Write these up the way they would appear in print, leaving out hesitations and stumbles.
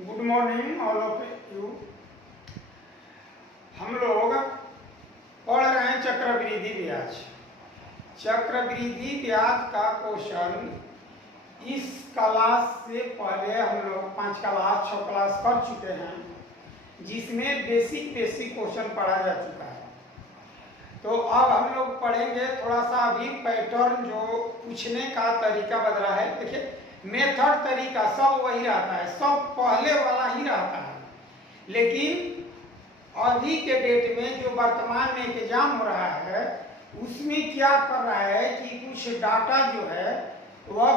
Good morning all of you. हम लोग पढ़ रहे हैं चक्रवृद्धि ब्याज। चक्रवृद्धि ब्याज का क्वेश्चन इस क्लास से पहले हम लोग 5 क्लास 6 क्लास कर चुके हैं, जिसमें बेसिक क्वेश्चन पढ़ा जा चुका है। तो अब हम लोग पढ़ेंगे थोड़ा सा अभी पैटर्न, जो पूछने का तरीका बदला है। देखिए मेथड तरीका सब वही रहता है, सब पहले वाला ही रहता है, लेकिन अभी के डेट में जो वर्तमान में एग्जाम हो रहा है उसमें क्या कर रहा है कि कुछ डाटा जो है वह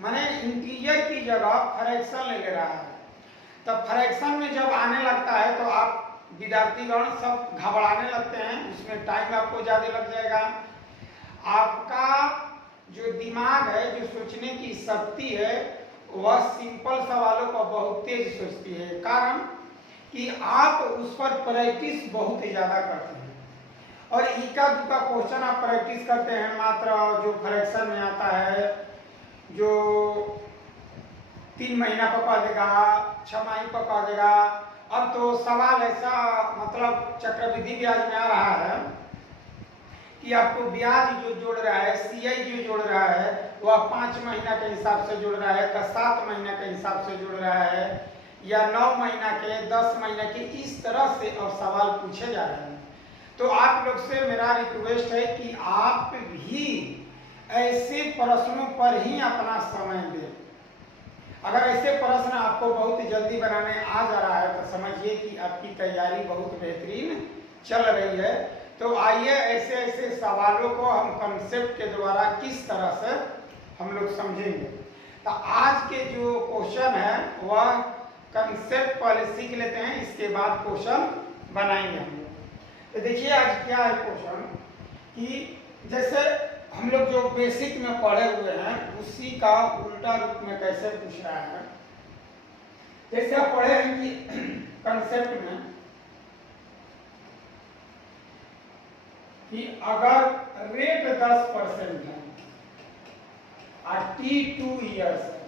माने इंटीजर की जगह फ्रैक्शन ले रहा है। तो फ्रैक्शन में जब आने लगता है तो आप विद्यार्थीगण सब घबराने लगते हैं, उसमें टाइम आपको ज़्यादा लग जाएगा। आपका जो दिमाग है, जो सोचने की शक्ति है, वह सिंपल सवालों को बहुत तेज सोचती है, कारण कि आप उस पर प्रैक्टिस बहुत ही ज़्यादा करते हैं। और इक्का दुक्का क्वेश्चन आप प्रैक्टिस करते हैं, मात्र जो फ्रैक्शन में आता है, जो 3 महीना पका देगा, 6 माही पका देगा। अब तो सवाल ऐसा मतलब चक्रवृद्धि ब्याज में आ रहा है कि आपको ब्याज जो जोड़ रहा है, सीआई जो जोड़ रहा है, वह 5 महीना के हिसाब से जोड़ रहा है, या 7 महीना के हिसाब से जोड़ रहा है, या 9 महीना के, 10 महीना के, इस तरह से अब सवाल पूछे जा रहे हैं। तो आप लोग से मेरा रिक्वेस्ट है कि आप भी ऐसे प्रश्नों पर ही अपना समय दें। अगर ऐसे प्रश्न आपको बहुत जल्दी बनाने आ जा रहा है तो समझिए कि आपकी तैयारी बहुत बेहतरीन चल रही है। तो आइए ऐसे सवालों को हम कंसेप्ट के द्वारा किस तरह से हम लोग समझेंगे। तो आज के जो क्वेश्चन है वह कंसेप्ट पहले सीख लेते हैं, इसके बाद क्वेश्चन बनाएंगे हम लोग। तो देखिए आज क्या है क्वेश्चन कि जैसे हम लोग जो बेसिक में पढ़े हुए हैं उसी का उल्टा रूप में कैसे पूछ रहा है। जैसे आप पढ़े हैं कि कंसेप्ट में कि अगर रेट 10% है और T2 ईयर्स है,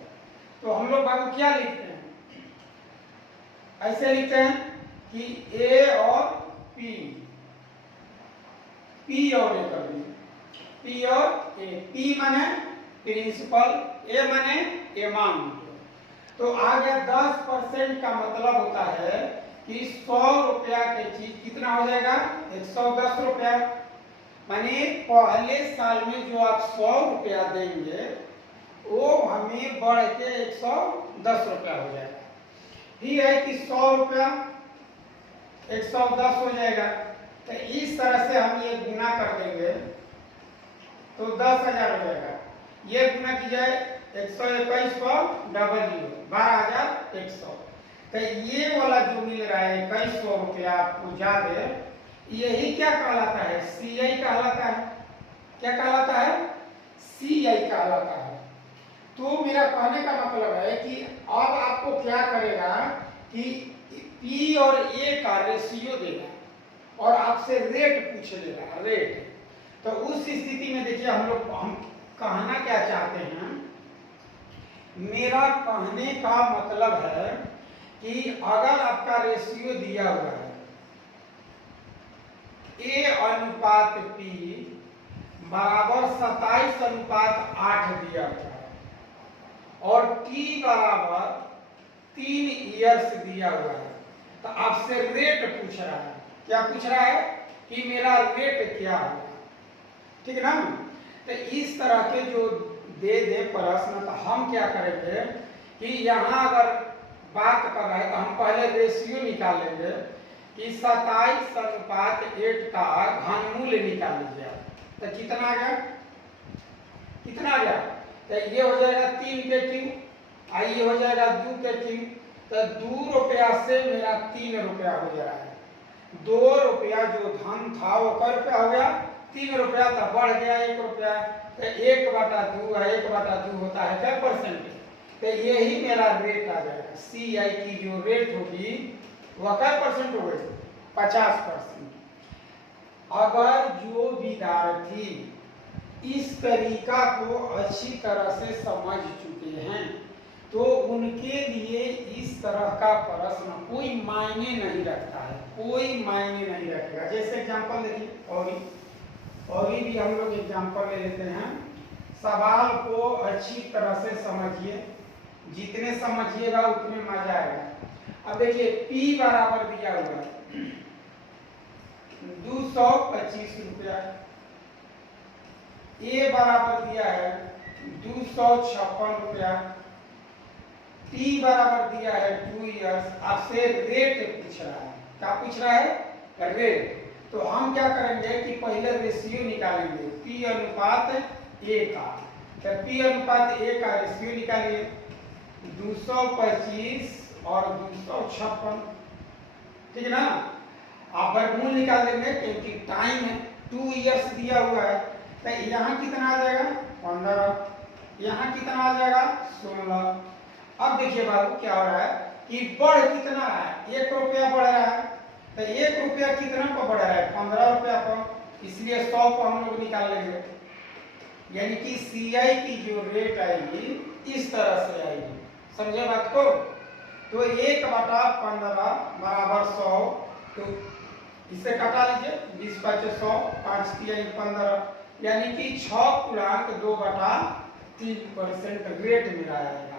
तो हम लोग बाबू क्या लिखते हैं? ऐसे लिखते हैं कि A और P और A कर दीजिए, P और A। P माने प्रिंसिपल, A माने अमाउंट। तो आगे 10% का मतलब होता है कि 100 रुपया की चीज कितना हो जाएगा? 110 रुपया। माने पहले साल में जो आप 100 रुपया देंगे वो हमें बढ़ के 110 रुपया हो जाएगा। ठीक है कि 100 रुपया 110 हो जाएगा। तो इस तरह से हम ये गुना कर देंगे तो 10,000 हो जाएगा। ये गुना की जाए 121 को डबल 12,100। तो ये वाला जो मिल रहा है 2100 रुपया आपको ज्यादा, यही क्या कहलाता है? सीआई कहलाता है। क्या कहलाता है? सीआई कहलाता है। तो मेरा कहने का मतलब है कि अब आपको क्या करेगा कि पी और ए का रेशियो देगा और आपसे रेट पूछ लेगा, रेट। तो उस स्थिति में देखिए हम कहना क्या चाहते हैं, मेरा कहने का मतलब है कि अगर आपका रेशियो दिया हुआ है A अनुपात P बराबर 27:8 दिया हुआ है और T बराबर 3 ईयर्स दिया हुआ है, तो आपसे रेट पूछ रहा है। क्या पूछ रहा है? कि मेरा रेट क्या होगा। ठीक है ना? तो इस तरह के जो दे प्रश्न, तो हम क्या करेंगे कि यहाँ अगर बात कर रहे हैं तो हम पहले रेशियो निकाल लेंगे कि 27:8 का घनमूल निकाल लीजिए। तो कितना आ गया? कितना आ गया? तो ये हो जाएगा 3 के क्यूब, ये हो जाएगा 2 के क्यूब। तो 2 रुपया से मेरा 3 रुपया हो जा रहा है। 2 रुपया जो धन था वो कै रुपया हो गया? 3 रुपया। तो बढ़ गया 1 रुपया। तो 1/2 है, 1/2 होता है क्या परसेंट? तो यही मेरा रेट आ जाएगा। सीआई की जो रेट होगी वह क्या परसेंट हो गई? 50%। अगर जो विद्यार्थी इस तरीका को अच्छी तरह से समझ चुके हैं तो उनके लिए इस तरह का प्रश्न कोई मायने नहीं रखता है, कोई मायने नहीं रखेगा। जैसे एग्जांपल देखिए, और भी हम लोग एग्जांपल ले लेते हैं। सवाल को अच्छी तरह से समझिए, जितने समझिएगा उतने मजा आएगा। अब देखिए P बराबर दिया हुआ है 225 रुपया, A बराबर दिया है 256 रुपया, T बराबर दिया है 2 इयर्स। आपसे रेट पूछ रहा है, क्या पूछ रहा है? रेट। तो हम क्या करेंगे कि पहले रेशियो निकालेंगे P अनुपात A का। तो P अनुपात A का रेशियो निकालिए, 225 और 256, ठीक है ना। आप वर्गमूल निकाल देंगे क्योंकि टाइम है, 2 इयर्स दिया हुआ है। तो यहाँ कितना आ जाएगा? 15। यहाँ कितना आ जाएगा? 16। अब देखिए बाबू क्या हो रहा है कि बढ़ कितना रहा है? 1 रुपया बढ़ रहा है। तो 1 रुपया कितना पर बढ़ रहा है? 15 रुपया पर। इसलिए 100 को हम लोग निकाल लेंगे, यानी कि CI की जो रेट आएगी इस तरह से आएगी। समझे बात को? तो 1/15 बराबर 100। तो इसे कटा लीजिए, 20 × 100, 5 × 15, यानी कि 6.2/3% रेट मिला जाएगा।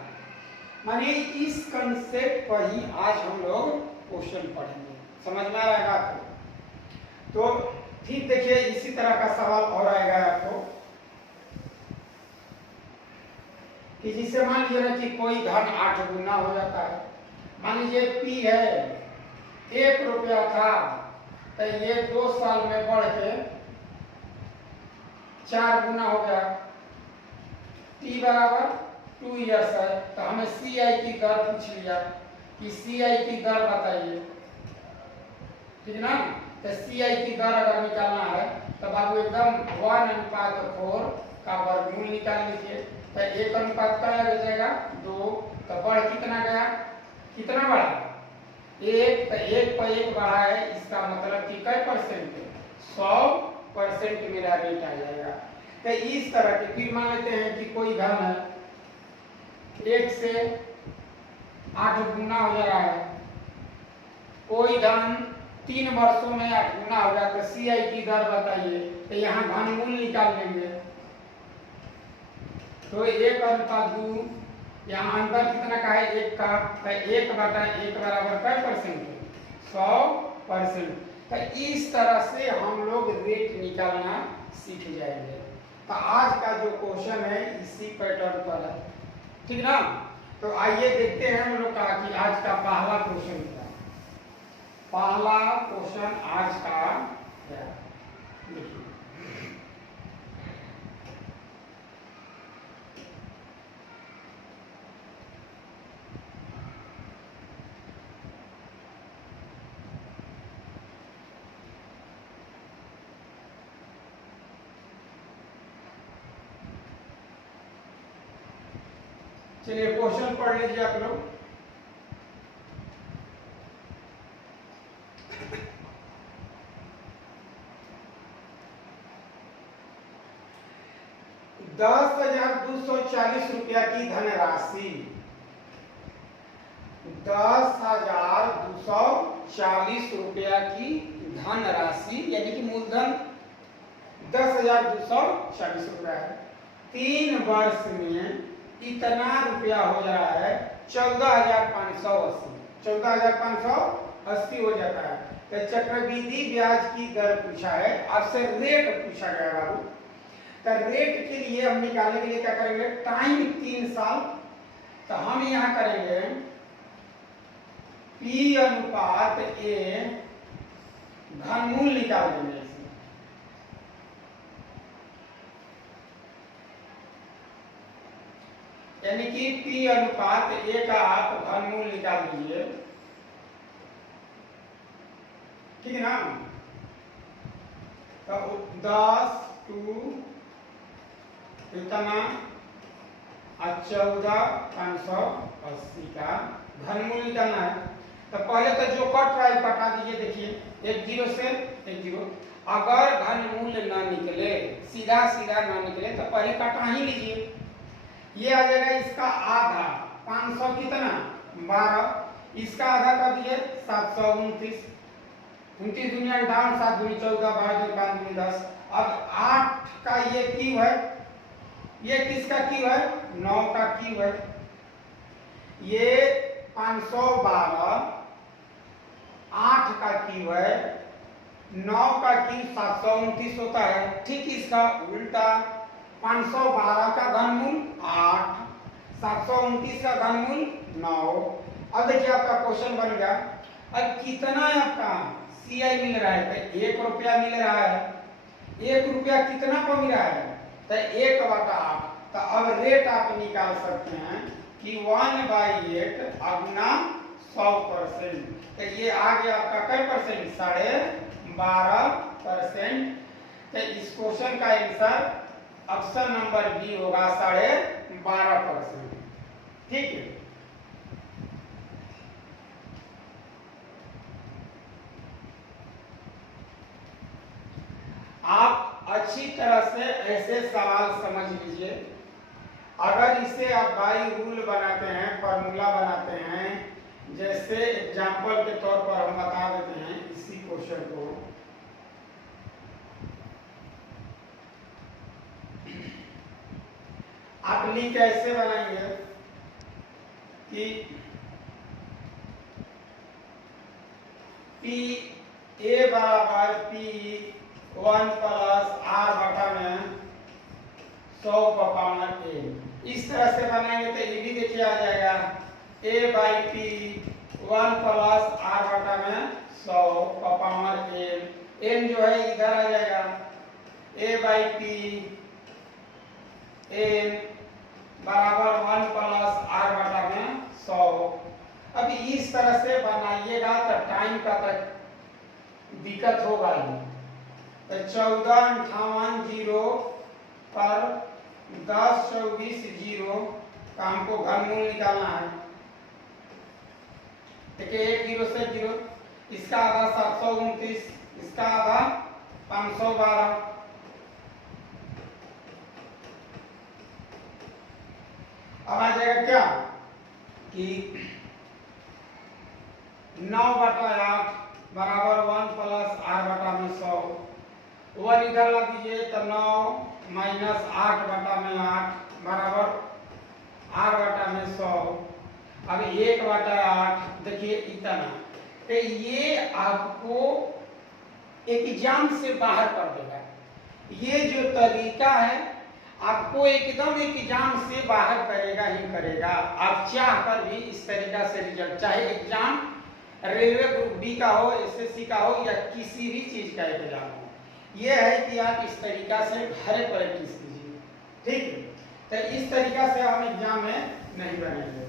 माने इस कंसेप्ट पर ही आज हम लोग क्वेश्चन पढ़ेंगे। समझ में आ रहा है आपको? तो ठीक देखिए, इसी तरह का सवाल और आएगा आपको कि जिसे मान लीजिए ना कि कोई धन 8 गुना हो जाता है। मान लीजिए P है 1 रुपया था, तो ये 2 साल में बढ़ के 4 गुना हो गया। T बराबर 2 इयर्स है, तो हमें CI की दर पूछ लिया कि CI की दर बताइए, ठीक है ना। तो CI की दर अगर निकालना है तो बाबू एकदम 1:4 का वर्गमूल निकाल लीजिए। तो 1 अनुपात क्या आ जाएगा? 2। तो बढ़ कितना गया? कितना बढ़ा? 1। तो 1 पर 1 बढ़ा है, इसका मतलब कि कई परसेंट? 100% मेरा रेट आ जाएगा। तो इस तरह के फिर मान लेते हैं कि कोई धन है 1 से 8 गुना हो जा रहा है। कोई धन 3 वर्षों में 8 गुना हो गया, तो CI की दर बताइए। तो यहाँ घनमूल निकाल लेंगे, तो 1:2। यहाँ अंतर कितना का है? 1 का। तो 1/1 बराबर कई परसेंट? 100%। तो इस तरह से हम लोग रेट निकालना सीख जाएंगे। तो आज का जो क्वेश्चन है इसी पैटर्न पर है, ठीक ना। तो आइए देखते हैं हम लोग का कि आज का पहला क्वेश्चन क्या है। पहला क्वेश्चन आज का क्या देखिए, चलिए क्वेश्चन पढ़ लीजिए आप लोग। ₹10,240 की धनराशि, 10,240 रुपया की धनराशि, यानी कि मूलधन 10,240 रुपया है। 3 वर्ष में इतना रुपया हो जा रहा है 14,580। 14,580 हो जाता है। तो चक्रवृद्धि ब्याज की दर पूछा है, आपसे रेट पूछा गया बाबू। तो रेट के लिए हम निकालने के लिए क्या करेंगे? टाइम 3 साल। तो हम यहां करेंगे P अनुपात A, घनमूल निकाल देंगे इसमें। यानी कि P अनुपात A का आप घनमूल निकाल दीजिए, ठीक है ना। तो 10 इतना 14,580 का घनमूल निकालना है। तो पहले तो जो कट रहा है कटा दीजिए। देखिए 1 0 से 1 0। अगर घनमूल ना निकले, सीधा सीधा ना निकले, तो पहले कटा ही लीजिए। ये आ जाएगा इसका आधा, 500 कितना 12, इसका आधा कर दिए 729, 29 दूनी 58, 7 दूनी 14, 12 दूनी 5 दूनी 10। अब 8 का ये क्यूब है, ये किसका क्यूब है 9 का क्यूब है। ये 512 8 का क्यूब है, 9 का क्यूब 729 होता है। ठीक इसका उल्टा 512 का घनमूल 8, 729 का घनमूल 9। अब देखिए आपका क्वेश्चन बन गया, अब कितना है आपका CI मिल रहा है, तो 1 रुपया मिल रहा है। 1 रुपया कितना को मिल रहा है, तो 1/8। तो अब रेट आप निकाल सकते हैं कि 1/8 अगुना 100%। तो ये आ गया आपका कई परसेंट 12.5%। तो इस क्वेश्चन का आंसर ऑप्शन नंबर बी होगा 12.5%। ठीक है। आप अच्छी तरह से ऐसे सवाल समझ लीजिए। अगर इसे आप बाई रूल बनाते हैं, फॉर्मूला बनाते हैं, जैसे एग्जाम्पल के तौर पर हम बता देते हैं इसी क्वेश्चन को। आप लिंक कैसे बनाएंगे कि पी ए बराबर P1 प्लस R बटा में 100 का पावर ए। इस तरह से बनाएंगे तो ये भी देखिए आ जाएगा A/P1 प्लस R बटा में 100 का पावर ए। n जो है इधर आ जाएगा A/P n बराबर 1 प्लस R बटा में 100। अब इस तरह से बनाइएगा तो टाइम का तक दिक्कत होगा ही। तो 1458 पर 1024 का हमको घनमूल निकालना है। देखिए 1 0 से 0, इसका आधा 729, इसका आधा 512। अब आ जाएगा क्या कि 9/8 बराबर 1 प्लस R बटा में 100। 1 इधर लग दीजिए तो 9 माइनस 8 बटा में 8 बराबर R बटा में 100। अब 1/8 देखिए इतना। तो ये आपको एग्जाम से बाहर कर देगा। ये जो तरीका है आपको एकदम एग्जाम से बाहर करेगा ही करेगा। आप चाह कर भी इस तरीका से रिजल्ट, चाहे एग्जाम रेलवे ग्रुप डी का हो, SSC का हो या किसी भी चीज का एग्जाम हो, ये है कि आप इस तरीका से घर प्रैक्टिस कीजिए। ठीक है, तो इस तरीका से हम एग्जाम में नहीं बनेंगे।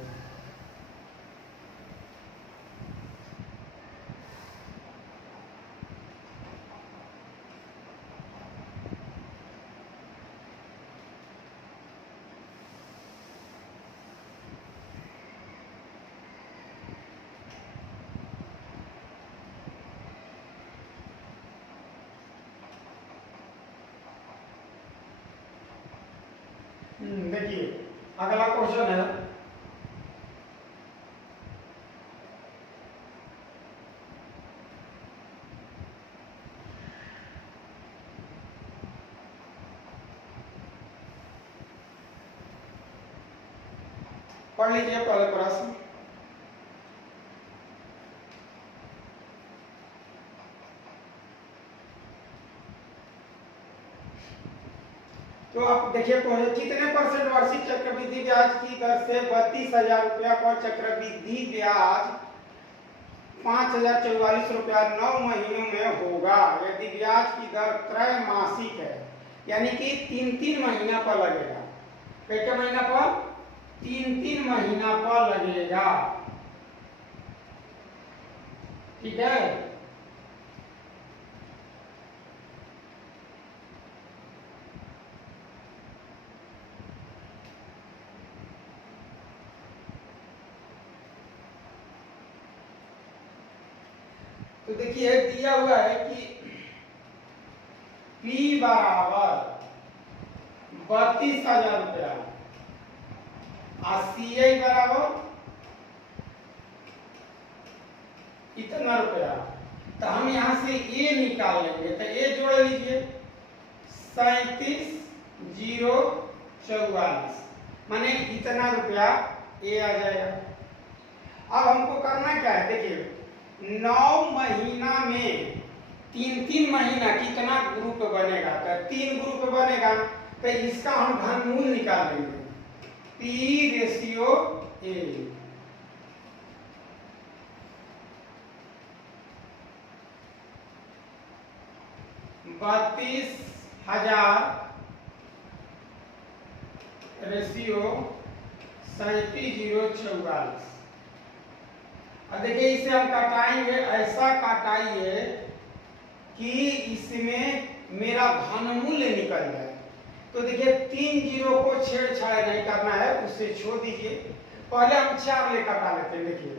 देखिए अगला क्वेश्चन है, पढ़ लीजिए पहले प्रश्न। तो आप देखिए कितने परसेंट वार्षिक चक्रवृद्धि ब्याज की दर से 32,000 रुपया पर चक्रवृद्धि ब्याज 5,044 रुपया 9 महीनों में होगा यदि ब्याज की दर त्रैमासिक है, यानी कि 3-3 महीना पर लगेगा। कितने महीना पर? 3-3 महीना पर लगेगा। ठीक है, तो देखिए दिया हुआ है कि P बराबर 32,000 रुपया और CI बराबर इतना रुपया। तो हम यहाँ से A निकाल लेंगे, तो A जोड़ लीजिए 37,044 माने इतना रुपया A आ जाएगा। अब हमको करना क्या है, देखिए 9 महीना में 3-3 महीना कितना ग्रुप बनेगा, तो 3 ग्रुप बनेगा, तो इसका हम घनमूल निकाल लेंगे P/A। 32,000 रेशियो 37,044। अब देखिए इसे हम काटाएंगे, ऐसा काटाइए कि इसमें मेरा घनमूल्य निकल जाए। तो देखिए 3 जीरो को छेड़छाड़ नहीं करना है, उससे छोड़ दीजिए। पहले हम 4 ले काटा लेते हैं। देखिए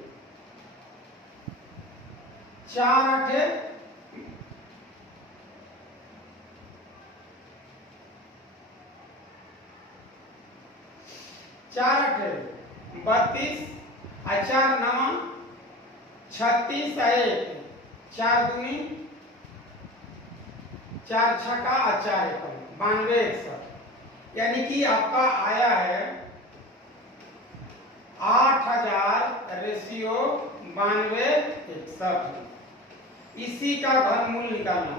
4 8 4 8 32 और 4 9 36 1 4 दूनी 4 छक्का और 4 एकम 92 61, यानी कि आपका आया है 8,000 रेशियो 92 61। इसी का घनमूल निकालना।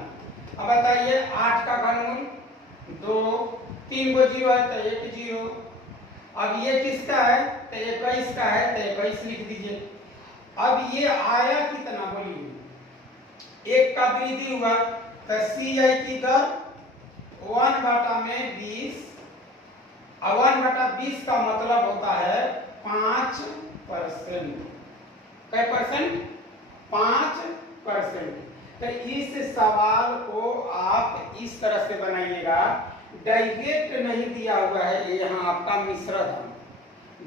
अब बताइए 8 का घनमूल 2, 3 को जीरो है तो 1 जीरो। अब ये किसका है, तो 21 का है, तो 21 लिख दीजिए। अब ये आया कितना बोलिए, 1 का वृद्धि हुआ, तो CI की दर 1/20। 1/20 का मतलब होता है 5%। कै परसेंट, 5%। तो इस सवाल को आप इस तरह से बनाइएगा, डायरेक्ट नहीं दिया हुआ है ये यहाँ आपका मिश्रधन,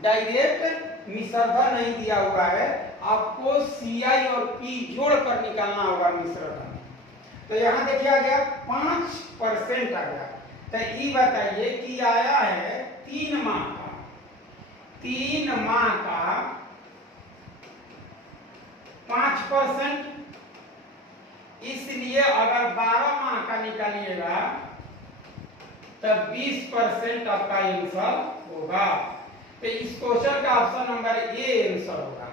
डायरेक्ट मिश्रधन नहीं दिया हुआ है, आपको CI और P जोड़ कर निकालना होगा मिश्रधन। तो यहाँ देखिए आ गया 5% आ गया। तो ये बताइए कि आया है 3 माह का, 3 माह का 5%, इसलिए अगर 12 माह का निकालिएगा तब 20% आपका आंसर होगा। तो इस क्वेश्चन का ऑप्शन नंबर ए आंसर होगा।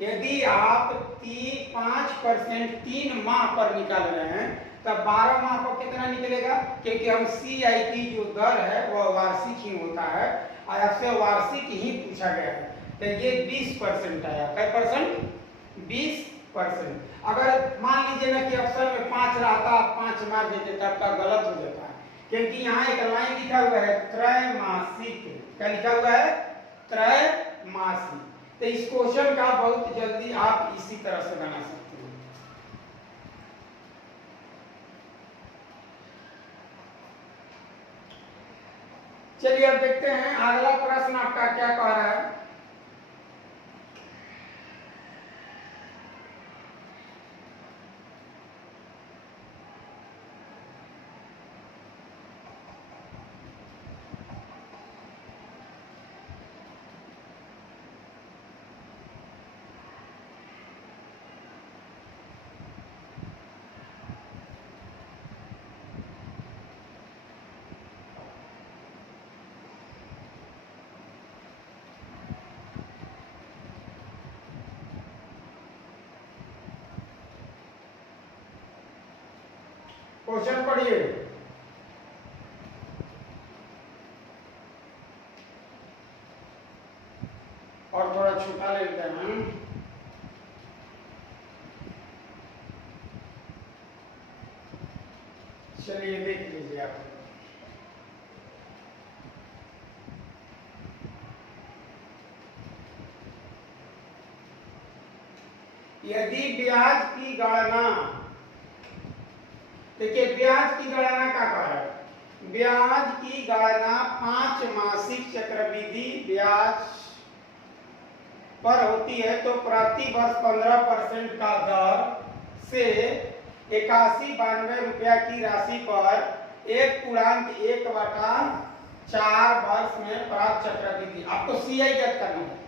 यदि आप 5% 3 माह पर निकाल रहे हैं तब 12 माह पर कितना निकलेगा, क्योंकि हम CI की जो दर है वह वार्षिक ही होता है और आपसे वार्षिक ही पूछा गया है। तो ये 20% आया। कै परसेंट, 20%। अगर मान लीजिए ना कि ऑप्शन में 5 रहता, 5 मार देते तब का गलत हो जाता है, क्योंकि यहाँ एक लाइन लिखा हुआ है त्रैमासिक। क्या लिखा हुआ है, त्रैमासिक। तो इस क्वेश्चन का बहुत जल्दी आप इसी तरह से बना सकते हैं। चलिए अब देखते हैं अगला प्रश्न आपका क्या कह रहा है। क्वेश्चन पढ़िए। और थोड़ा छोटा ले लेते हैं। चलिए देख लीजिए आप। यदि ब्याज की गणना, देखिए ब्याज की गणना क्या कर रहा है, ब्याज की गणना 5 मासिक चक्रवृद्धि ब्याज पर होती है, तो प्रति वर्ष 15% का दर से 81-92 रुपया की राशि पर 1/1 4 वर्ष में प्राप्त चक्रवृद्धि। आपको सीआई ज्ञात करना है।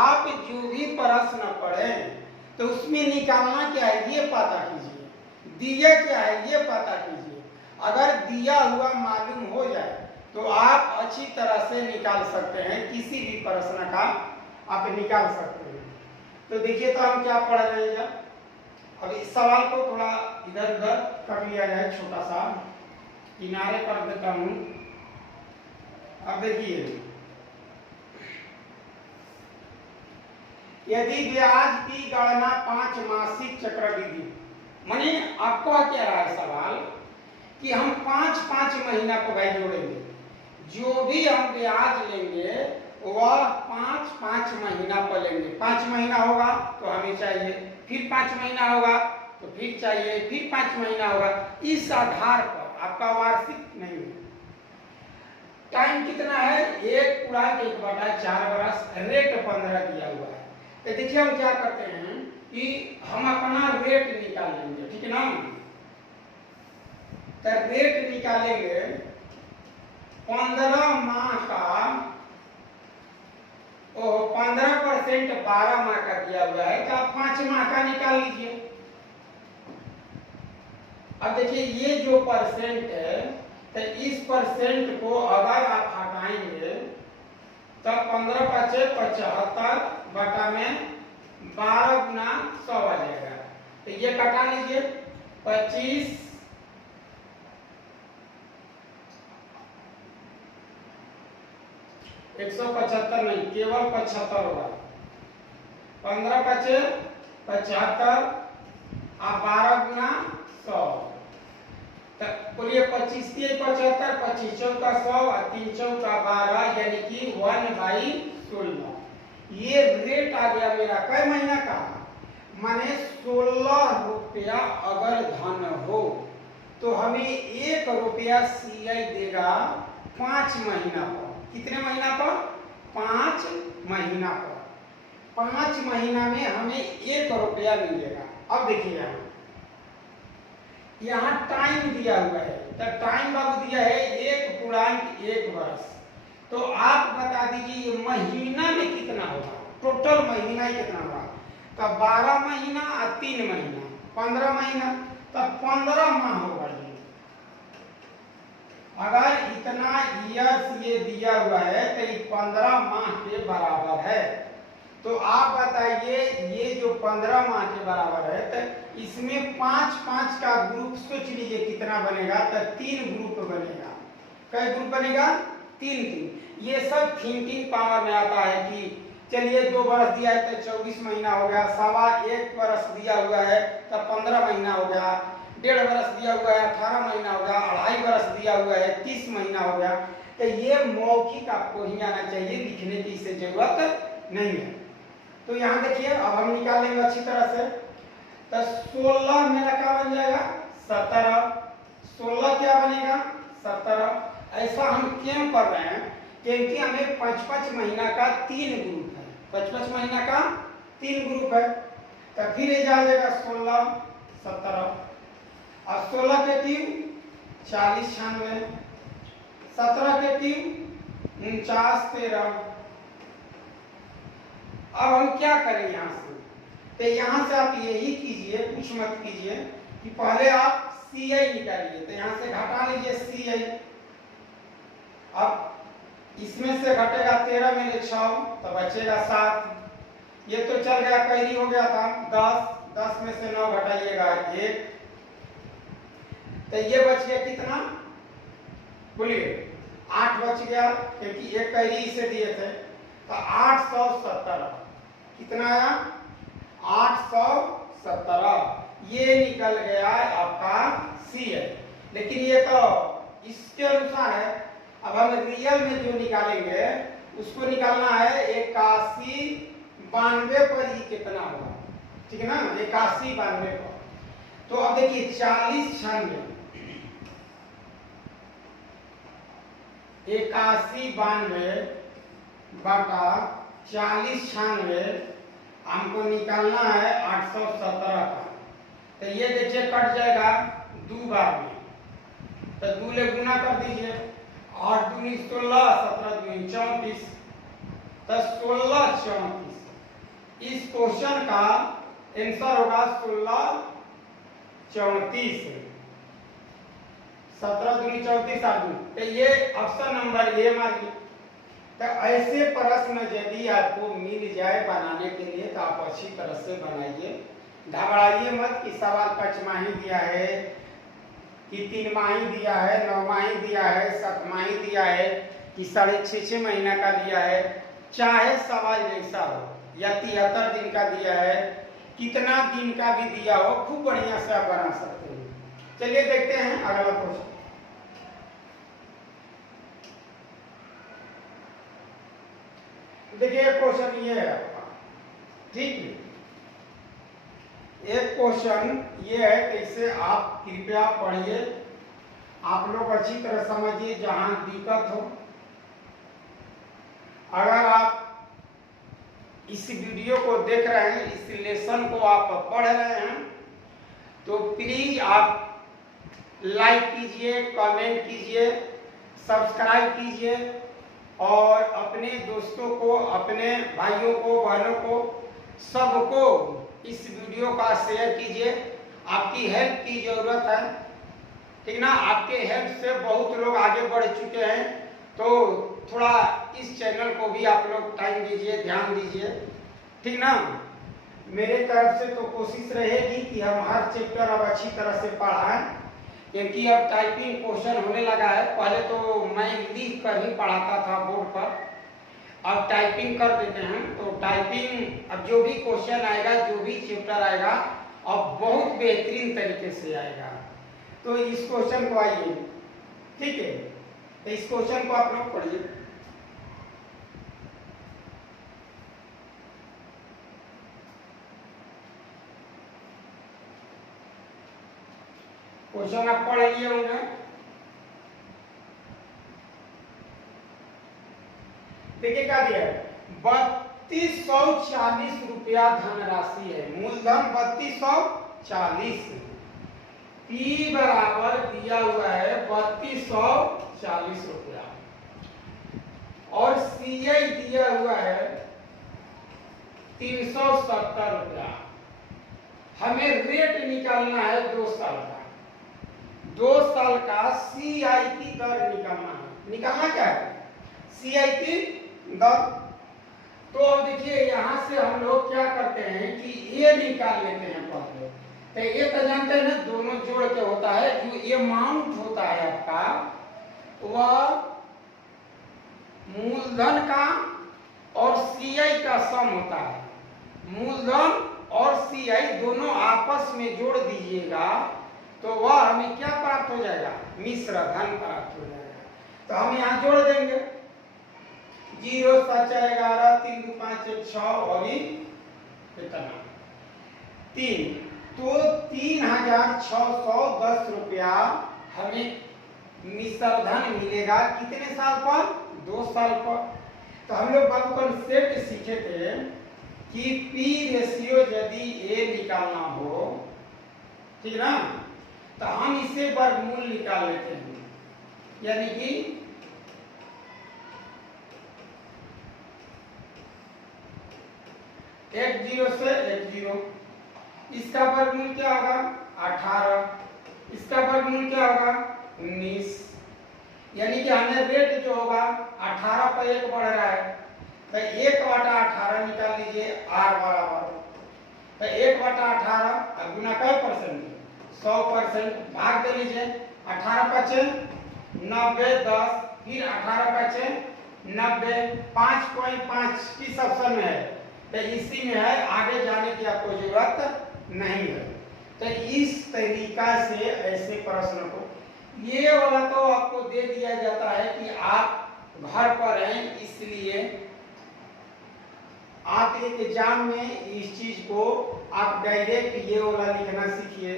आप जो भी प्रश्न पढ़ें तो उसमें निकालना क्या है ये पता कीजिए, दिया क्या है ये पता कीजिए। अगर दिया हुआ मालूम हो जाए तो आप अच्छी तरह से निकाल सकते हैं, किसी भी प्रश्न का आप निकाल सकते हैं। तो देखिए तो हम क्या पढ़ रहे हैं। अब इस सवाल को थोड़ा इधर उधर कर लिया जाए, छोटा सा किनारे कर देता हूं। अब देखिए, यदि ब्याज की गणना 5 मासिक चक्रवृद्धि, माने आपको क्या रहा है सवाल कि हम 5-5 महीना को भाई जोड़ेंगे, जो भी हम ब्याज लेंगे वह 5-5 महीना पर लेंगे। 5 महीना होगा तो हमें चाहिए, फिर 5 महीना होगा तो फिर चाहिए, फिर 5 महीना होगा। इस आधार पर आपका वार्षिक नहीं है। टाइम कितना है? 1/1/4 वर्ष, रेट 15 दिया हुआ है। तो देखिए हम क्या करते हैं कि हम अपना रेट निकाल लेंगे, ठीक है ना। तो रेट निकालेंगे 15 माह का, 15% 12 माह का दिया हुआ है, तो आप 5 माह का निकाल लीजिए। अब देखिए ये जो परसेंट है, तो इस परसेंट को अगर आप हटाएंगे तो 15×5 = 75 बटा में 12 गुना 100 आ जाएगा। तो ये कटा लीजिए, 25 175 नहीं, केवल 75 होगा। 15×5 = 75 आप 12 गुना 100, बोलिए 25 × 75, 25 × 100 और 3 × 12 यानी कि 1/16। ये रेट आ गया मेरा कई महीना का, माने 16 रुपया अगर धन हो तो हमें 1 रुपया सीआई देगा 5 महीना पर। कितने महीना पर? 5 महीना पर। 5 महीना में हमें 1 रुपया मिलेगा। अब देखिए यहाँ टाइम दिया हुआ है, तो टाइम बाबू दिया है 1/1 वर्ष। तो आप बता दीजिए ये महीना में कितना होगा, टोटल महीना ही कितना होगा। तो 12 महीना और 3 महीना 15 महीना, तो 15 माह होगा ये। अगर इतना ईयर्स ये दिया हुआ है तो ये 15 माह के बराबर है। तो आप बताइए ये जो 15 माह के बराबर है, तो इसमें 5-5 का ग्रुप सोच लीजिए कितना बनेगा। तो 3 ग्रुप बनेगा। कई ग्रुप बनेगा? 3। ये सब थिंकिंग पावर में आता है कि चलिए 2 वर्ष दिया है तो 24 महीना हो गया, 1.25 वर्ष दिया हुआ है तो 15 महीना हो गया, 1.5 वर्ष दिया हुआ है 18 महीना हो गया, 2.5 वर्ष दिया हुआ है 30 महीना हो गया। तो ये मौखिक आपको ही आना चाहिए, लिखने की इसे जरूरत नहीं है। तो यहाँ देखिए अब हम निकालेंगे अच्छी तरह से। तो 16 मेरा क्या बन जाएगा? 17। 16 क्या बनेगा? 17। ऐसा हम क्यों कर रहे हैं? क्योंकि हमें 5-5 महीना का 3 ग्रुप है। 5-5 महीना का 3 ग्रुप है। तो फिर ये जा जाएगा 16, 17 और 16 के 3 40, 96, 17 के 3 49, 13। अब हम क्या करें यहाँ से? तो यहाँ से आप यही कीजिए, कुछ मत कीजिए कि पहले आप सीआई निकालिए। तो यहाँ से घटा लीजिए सीआई। अब इसमें से घटेगा 13 में 6 तो बचेगा 7। ये तो चल गया, कैरी हो गया था 10। 10 में से 9 घटाइएगा 1। तो ये बच गया कितना? बोलिए 8 बच गया, क्योंकि एक कैरी इसे दिए थे। तो 817 कितना आया? 817 ये निकल गया आपका सीआई। लेकिन ये तो इसके अनुसार है। अब हम रियल में जो निकालेंगे उसको निकालना है 81, 92 पर ये कितना होगा, ठीक है ना। 81, 92 पर। तो अब देखिए 40, 96, 81, 92 बटा 40, 96 हमको निकालना है 817 का। तो ये देखिए कट जाएगा 2 बार में, तो 2 ले गुना कर दीजिए, 8 2 दूनी 16, 17 दूनी 34, तो 16 34। इस क्वेश्चन का आंसर होगा 16 34। 17 दूनी 34 आदमी, तो ये ऑप्शन नंबर ए मानिए। तो ऐसे प्रश्न यदि आपको मिल जाए बनाने के लिए तो आप अच्छी तरह से बनाइए, घबराइए मत कि सवाल 5 माही दिया है कि 3 माही दिया है, 9 माही दिया है, 7 माही दिया है कि 6.5 महीना का दिया है। चाहे सवाल जैसा हो या 73 दिन का दिया है, कितना दिन का भी दिया हो, खूब बढ़िया से आप बना सकते हैं। चलिए देखते हैं अगला क्वेश्चन। देखिए क्वेश्चन ये है आपका, ठीक है। एक क्वेश्चन ये है, कैसे आप कृपया पढ़िए, आप लोग अच्छी तरह समझिए, जहां दिक्कत हो। अगर आप इस वीडियो को देख रहे हैं, इस लेसन को आप पढ़ रहे हैं, तो प्लीज आप लाइक कीजिए, कमेंट कीजिए, सब्सक्राइब कीजिए और अपने दोस्तों को, अपने भाइयों को, बहनों को, सबको इस वीडियो का शेयर कीजिए। आपकी हेल्प की जरूरत है, ठीक ना। आपके हेल्प से बहुत लोग आगे बढ़ चुके हैं, तो थोड़ा इस चैनल को भी आप लोग टाइम दीजिए, ध्यान दीजिए, ठीक ना। मेरे तरफ से तो कोशिश रहेगी कि हम हर चैप्टर अब अच्छी तरह से पढ़ाएं, क्योंकि अब टाइपिंग क्वेश्चन होने लगा है। पहले तो मैं लिख कर ही पढ़ाता था बोर्ड पर, अब टाइपिंग कर देते हैं। तो टाइपिंग अब जो भी क्वेश्चन आएगा, जो भी चैप्टर आएगा, अब बहुत बेहतरीन तरीके से आएगा। तो इस क्वेश्चन को आइए, ठीक है, तो इस क्वेश्चन को आप लोग पढ़िए। क्वेश्चन आप पढ़ लिए होंगे। देखिए क्या दिया है, 3240 रुपया धनराशि है, मूलधन 3240, पी बराबर दिया हुआ है 3240 रुपया, और सीआई दिया हुआ है 370 रुपया। हमें रेट निकालना है 2 साल का, 2 साल का सीआईपी दर निकालना है। निकालना क्या है, सीआईपी दर। तो अब देखिए यहां से हम लोग क्या करते हैं कि ये निकाल लेते हैं पहले। तो ये तो जानते हैं ना, दोनों जोड़ के होता है। जो ये अमाउंट होता है आपका, वह मूलधन का और सीआई का सम होता है। मूलधन और सीआई दोनों आपस में जोड़ दीजिएगा तो वह हमें क्या प्राप्त हो जाएगा, मिश्र धन प्राप्त हो जाएगा। तो हम यहाँ जोड़ देंगे 0 7 4 11 3 2 5 1 6 और इतना 3, तो 3610 रुपया हमें मिश्र धन मिलेगा। कितने साल पर, 2 साल पर। तो हम लोग बाबू कंसेप्ट सीखे थे कि पी रेशियो यदि ए निकालना हो, ठीक ना, तो हम इसे वर्गमूल निकाल लेते हैं, यानी कि एक 0 से एक 0। इसका वर्गमूल क्या होगा, 18। इसका वर्गमूल क्या होगा, 19। यानी कि हमें रेट जो होगा 18 पर 1 बढ़ रहा है, तो 1/18 निकाल लीजिए, आर बराबर। तो 1/18 गुना कै परसेंट, 100%, भाग दे लीजिए। 18 5 90, 10, फिर 18 5 90, 5.5 किस ऑप्शन में है, तो इसी में है, आगे जाने की आपको जरूरत नहीं है। तो इस तरीका से ऐसे प्रश्न को, ये वाला तो आपको दे दिया जाता है कि आप घर पर हैं, इसलिए आप एक एग्जाम में इस चीज को आप डायरेक्ट ये वाला लिखना सीखिए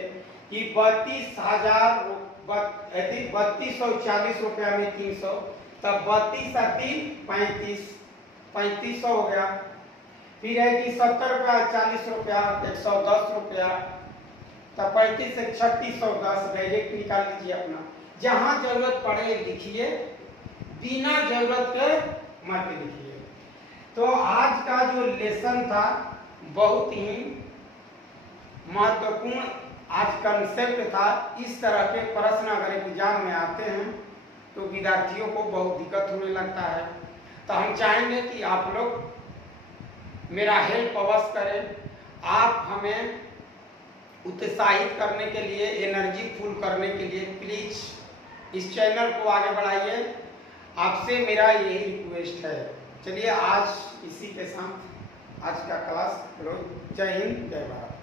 कि 3240 रुपया में 300, तब 32 और 3 3500 हो गया। फिर है कि 70 रुपया 40 रुपया 110 रुपया, तब 35 से 3610 डायरेक्ट निकाल लीजिए अपना। जहां जरूरत पड़े लिखिए, बिना जरूरत के मत लिखिए। तो आज का जो लेसन था बहुत ही महत्वपूर्ण आज कंसेप्ट था। इस तरह के प्रश्न अगर एग्जाम में आते हैं तो विद्यार्थियों को बहुत दिक्कत होने लगता है। तो हम चाहेंगे कि आप लोग मेरा हेल्प अवश्य करें। आप हमें उत्साहित करने के लिए, एनर्जी फुल करने के लिए प्लीज इस चैनल को आगे बढ़ाइए। आपसे मेरा यही रिक्वेस्ट है। चलिए आज इसी के साथ आज का क्लास क्लोज। जय हिंद, जय भारत।